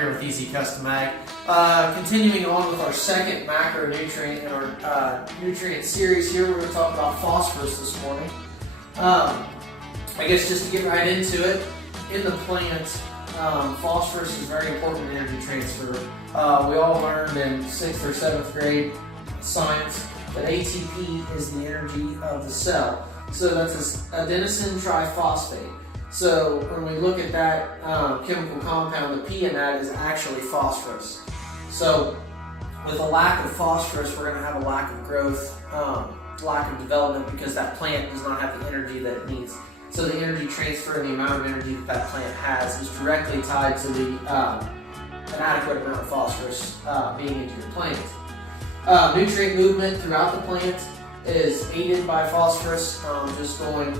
here with Easy Custom Ag. Continuing on with our second macronutrient in our nutrient series here, we're going to talk about phosphorus this morning. I guess just to get right into it, in the plant, phosphorus is very important in energy transfer. We all learned in 6th or 7th grade science that ATP is the energy of the cell. So that's this adenosine triphosphate. So when we look at that chemical compound, the P in that is actually phosphorus. So with a lack of phosphorus, we're going to have a lack of growth, lack of development, because that plant does not have the energy that it needs. So the energy transfer and the amount of energy that that plant has is directly tied to the an adequate amount of phosphorus being into your plant. Nutrient movement throughout the plant is aided by phosphorus, just going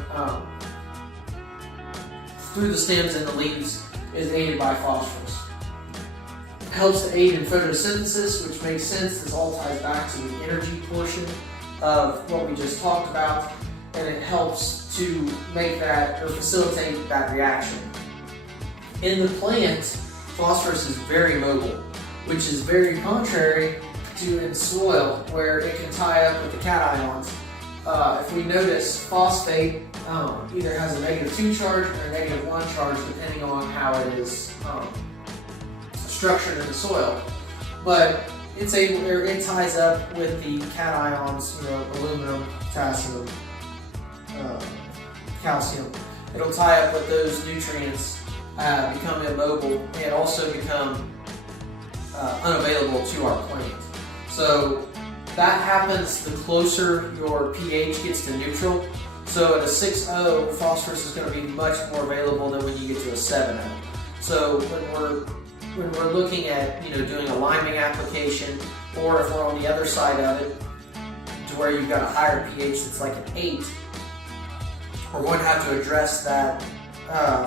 through the stems and the leaves is aided by phosphorus. It helps to aid in photosynthesis, which makes sense. This all ties back to the energy portion of what we just talked about, and it helps to make that or facilitate that reaction. In the plant, phosphorus is very mobile, which is very contrary to in soil, where it can tie up with the cations. If we notice, phosphate either has a -2 charge or a -1 charge, depending on how it is structured in the soil. But it ties up with the cations, aluminum, potassium, calcium. It'll tie up with those nutrients, become immobile, and also become unavailable to our plant. So that happens the closer your pH gets to neutral. So at a 6.0, phosphorus is going to be much more available than when you get to a 7.0. So when we're looking at doing a liming application, or if we're on the other side of it, to where you've got a higher pH that's like an 8, we're going to have to address that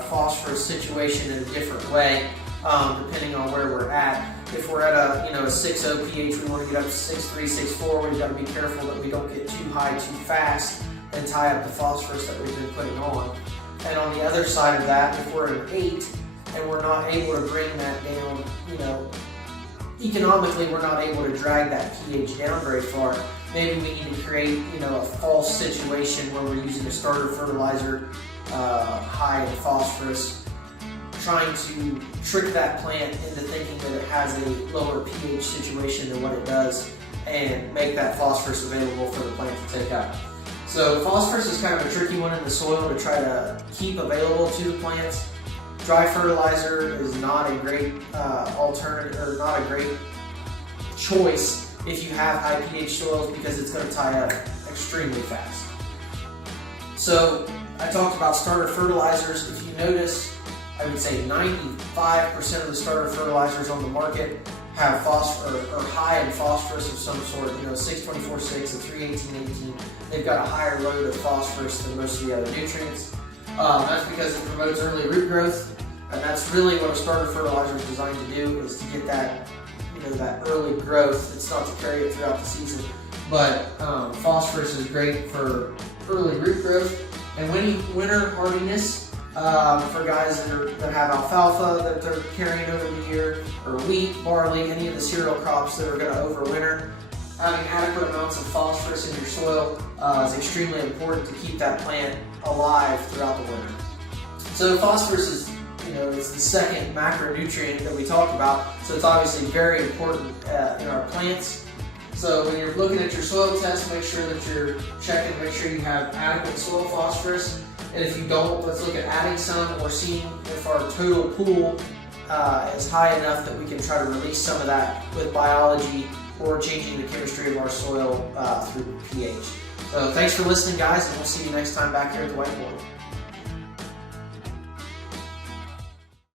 phosphorus situation in a different way, depending on where we're at. If we're at a 6.0 pH, we want to get up to 6.3, 6.4. We've got to be careful that we don't get too high too fast and tie up the phosphorus that we've been putting on. And on the other side of that, if we're at an 8 and we're not able to bring that down, economically we're not able to drag that pH down very far, maybe we need to create a false situation where we're using a starter fertilizer high in phosphorus, trying to trick that plant into thinking that it has a lower pH situation than what it does, and make that phosphorus available for the plant to take up. So phosphorus is kind of a tricky one in the soil to try to keep available to the plants. Dry fertilizer is not a great alternative, or not a great choice if you have high pH soils, because it's going to tie up extremely fast. So I talked about starter fertilizers. If you notice, I would say 95% of the starter fertilizers on the market have phosphorus or high in phosphorus of some sort. 624-6 and 318-18. They've got a higher load of phosphorus than most of the other nutrients. That's because it promotes early root growth, and that's really what a starter fertilizer is designed to do, is to get that that early growth. It's not to carry it throughout the season, but phosphorus is great for early root growth and winter hardiness. For guys that have alfalfa that they're carrying over the year, or wheat, barley, any of the cereal crops that are going to overwinter, having adequate amounts of phosphorus in your soil is extremely important to keep that plant alive throughout the winter. So phosphorus is, it's the second macronutrient that we talked about, so it's obviously very important in our plants. So when you're looking at your soil test, make sure that you're checking, make sure you have adequate soil phosphorus. And if you don't, let's look at adding some, or seeing if our total pool is high enough that we can try to release some of that with biology, or changing the chemistry of our soil through pH. So thanks for listening, guys, and we'll see you next time back here at the whiteboard.